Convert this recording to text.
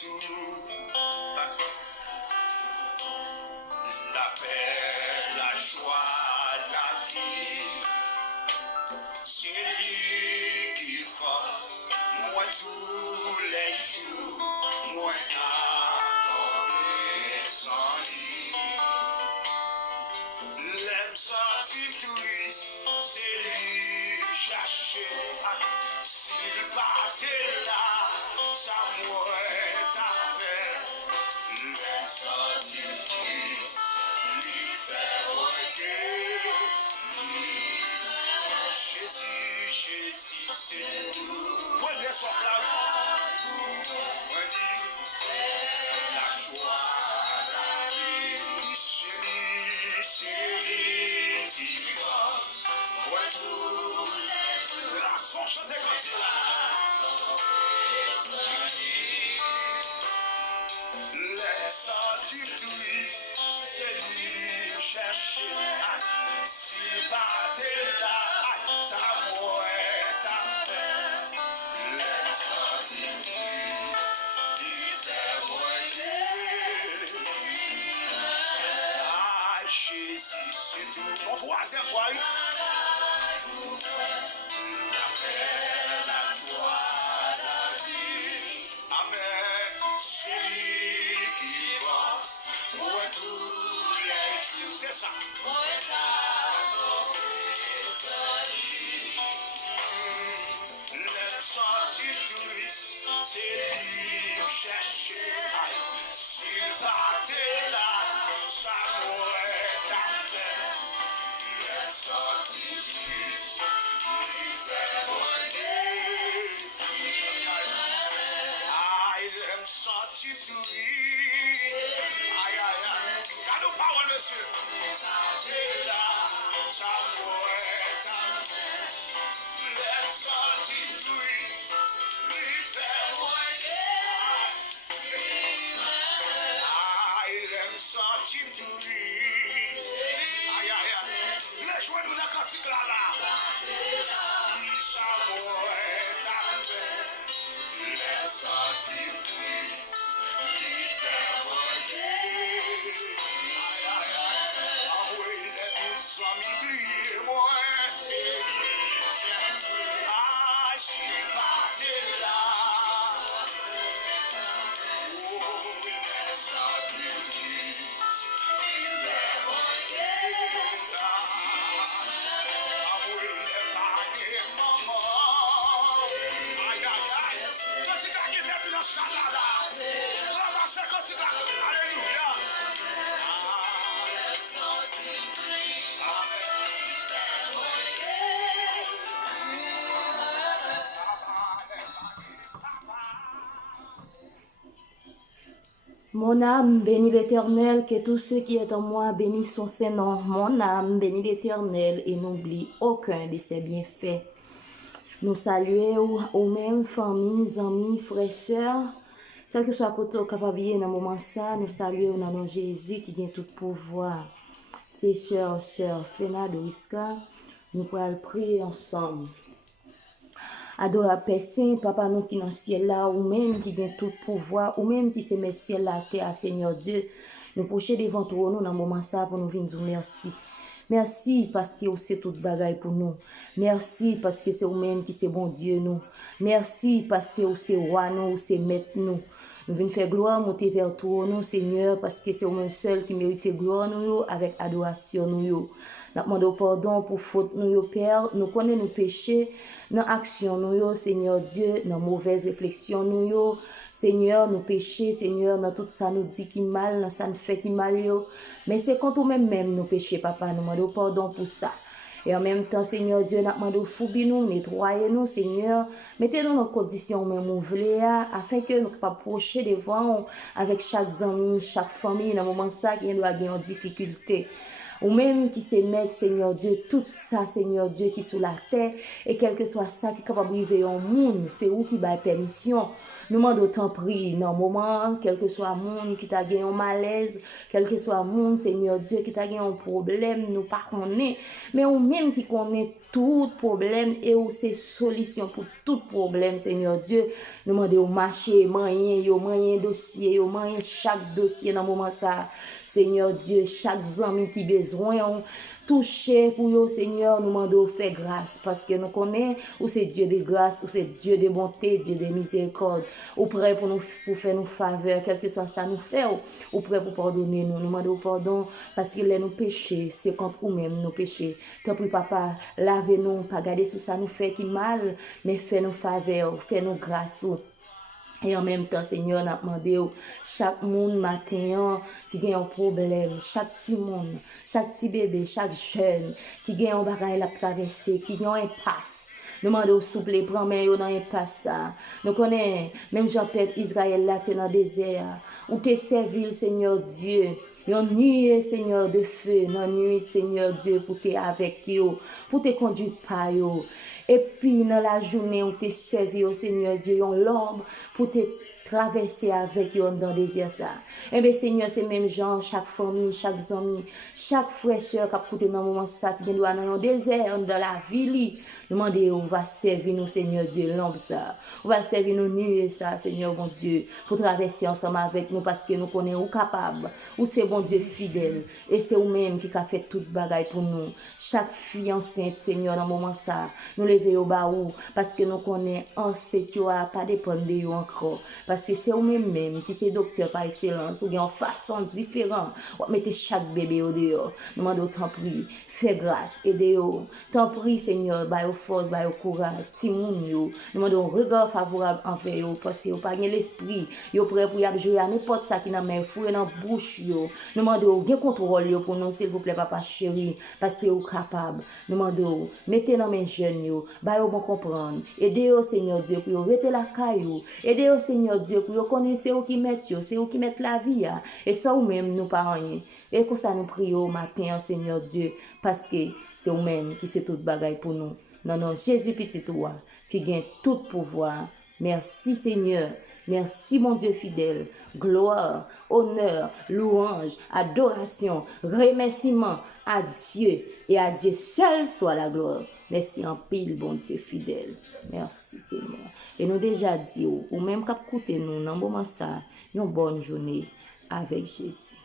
tout. La paix, la joie, la vie, c'est lui qui force moi tous les jours, moi tomber sans lui. L'aime sortir touriste, c'est lui chercher. S'il partait là, ça m'aurait affaire. L'aime sortir touriste, lui fait requer. Jésus, Jésus, c'est tout. Prenez son plat. On dit la joie, la vie. C'est lui qui gosse. Ouais, tous les la son chanté quand il a. Les sorties touristes, c'est lui chercher. S'il partait là, ça m'aurait tapé. Les sorties touristes, il fait voyer. Ah, Jésus, c'est tout. Mon troisième fois, la paix, la joie, la vie. Amen. C'est lui qui bosse pour tous les jours. C'est ça. Le sortir touriste, c'est lui chercher. S'il partait là, ça m'aurait tapé. Le sortir touriste, lui fait voler. Il aime sortir touriste. Aïe, aïe, aïe. Quand nous parlons, monsieur. Partait là, ça m'aurait tapé. Le sortir touriste, lui fait voler. Il aime sortir touriste. Aïe, aïe, aïe. Les jouets nous la cantique là, là. Il s'amourait tapé. Les sortir touriste, lui fait voler. Aïe, aïe, aïe. Ah oui, les tous amis brillent, moi, c'est lui chercher. Ah, j'y partais là. Oh, les sortir touriste, lui fait voler. Ah oui, les bagues, maman. Aïe, aïe, aïe. Quand tu gagnes, mets dans salade. Ramassez quand tu gagnes. Alléluia. Mon âme bénit l'Éternel, que tout ce qui est en moi bénisse son Saint-Nom. Mon âme bénit l'Éternel et n'oublie aucun de ses bienfaits. Nous saluons aux mêmes familles, amis, frères, sœurs, quel que soit côté capable dans le moment ça, nous saluons dans nom Jésus qui vient tout pouvoir. C'est sœurs, Fena de Wiska, nous pourrons prier ensemble. Adora Père Saint, Papa nous qui dans le ciel là, ou même qui gagne tout pouvoir, ou même qui se met ciel la terre, Seigneur Dieu, nous procher devant toi nous dans le moment ça pour nous venir dire merci. Merci parce que c'est toute bagaille pour nous. Merci parce que c'est vous-même qui c'est bon Dieu nous. Merci parce que c'est roi nous, c'est maître nous. Nous venons faire gloire, monter vers toi nous, Seigneur, parce que c'est vous-même seul qui mérite gloire nous avec adoration nous. Nous demandons pardon pour faute nous, Père. Nous connaissons nos péchés, nos actions nous, Seigneur Dieu, nos mauvaises réflexions nous, Seigneur, nos péchés, Seigneur, dans tout ça nous dit qui mal, dans ça nous fait qui mal mais c'est contre nous-mêmes nos péchés, Papa. Nous demandons pardon pour ça. Et en même temps, Seigneur Dieu, nous demandons foubi nous, nettoyer nous, Seigneur. Mettez-nous dans nos conditions même ouvrées, afin que nous puissions approcher devant avec chaque ami, chaque famille, dans le moment ça qui doit avoir en difficulté. Ou même qui sait mettre, Seigneur Dieu, tout ça, Seigneur Dieu, qui est sous la terre, et quel que soit ça qui est capable de vivre en monde, c'est où qui va permission. Nous demandons autant prier dans le moment, quel que soit le monde qui t'a gagné un malaise, quel que soit le monde, Seigneur Dieu, qui t'a gagné un problème, nous pas connaît, mais ou même qui connaît tout problème et où c'est solution pour tout problème, Seigneur Dieu. Nous demandons au marché, moyen dossier, moyen chaque dossier dans le moment ça. Seigneur Dieu, chaque ami qui besoin, toucher pour eux, Seigneur, nous demandons faire grâce parce que nous connaissons où c'est Dieu de grâce, où c'est Dieu de bonté, Dieu de miséricorde, ou prêt pour faire nous faveur, quel que soit ça nous fait, ou prêt pour pardonner nous demandons pardon parce qu'il est nos péchés, c'est contre nous-mêmes nos péchés. Tant pis papa, lavez-nous, pas garder tout ça nous fait qui mal, mais fait nous faveur, fait nous grâce. Et en même temps, Seigneur, nous demandons chaque monde matin qui a un problème, chaque petit monde, chaque petit bébé, chaque jeune qui a un bagage à traverser, qui a un impasse. Nous demandons souple, prends main dans l'impasse. Nous connaissons, même Jean-Pierre Israël là, dans le désert, où tu servi, Seigneur Dieu. Une nuit, Seigneur, de feu, une nuit, Seigneur Dieu, pour te avec eux, pour te conduire par eux. Et puis, dans la journée où tu servi au Seigneur Dieu, l'ombre pour te traverser avec eux dans le désert. Eh bien, Seigneur, c'est même gens, chaque famille, chaque ami, chaque frère, soeur qui a coûté dans le moment ça, qui doit dans le désert, dans la ville. Demandez, on va servir nous, Seigneur Dieu, l'ombre ça. On va servir nous nuit ça, Seigneur, bon Dieu, pour traverser ensemble avec nous parce que nous connaissons capable. Ou c'est bon Dieu fidèle. Et c'est vous-même qui a fait toute bagaille pour nous. Chaque fille enceinte, Seigneur, dans le moment ça, nous lever au bas parce que nous connaissons enceinte qui n'a pas dépendre de vous encore. Parce que c'est vous-même qui c'est docteur par excellence. Ou bien en façon différente. Ou mettez chaque bébé au dehors. Nous demandons autant prier. Fais grâce, aidez-vous. Tant prie, Seigneur, by your force, by your courage, timoun yo. Nous demandons un regard favorable envers vous, parce que vous pas l'esprit. Vous prêt pour y jouer à n'importe ça qui n'a même foué dans la bouche yo. Nous demandons un contrôle yo pour nous, s'il vous plaît, papa chéri, parce que vous capable. Nous demandons, mettez dans mes jeunes yo, by vous bon comprendre. Aidez-vous, Seigneur Dieu, pour vous rester la caillou. Aidez-vous, Seigneur Dieu, pour vous connaître c'est vous qui mettez yo, c'est vous qui mettez la vie. Et ça, ou même, nous pas rien. Et comme ça, nous prions au matin, Seigneur Dieu, parce que c'est vous-même qui c'est tout bagaille pour nous. Non, non, Jésus petit toi, qui gagne tout pouvoir. Merci Seigneur. Merci mon Dieu fidèle. Gloire, honneur, louange, adoration, remerciement à Dieu. Et à Dieu seul soit la gloire. Merci en pile, bon Dieu fidèle. Merci Seigneur. Et nous déjà dit, ou même qu'à écouter nous, dans le moment ça, une bonne journée avec Jésus.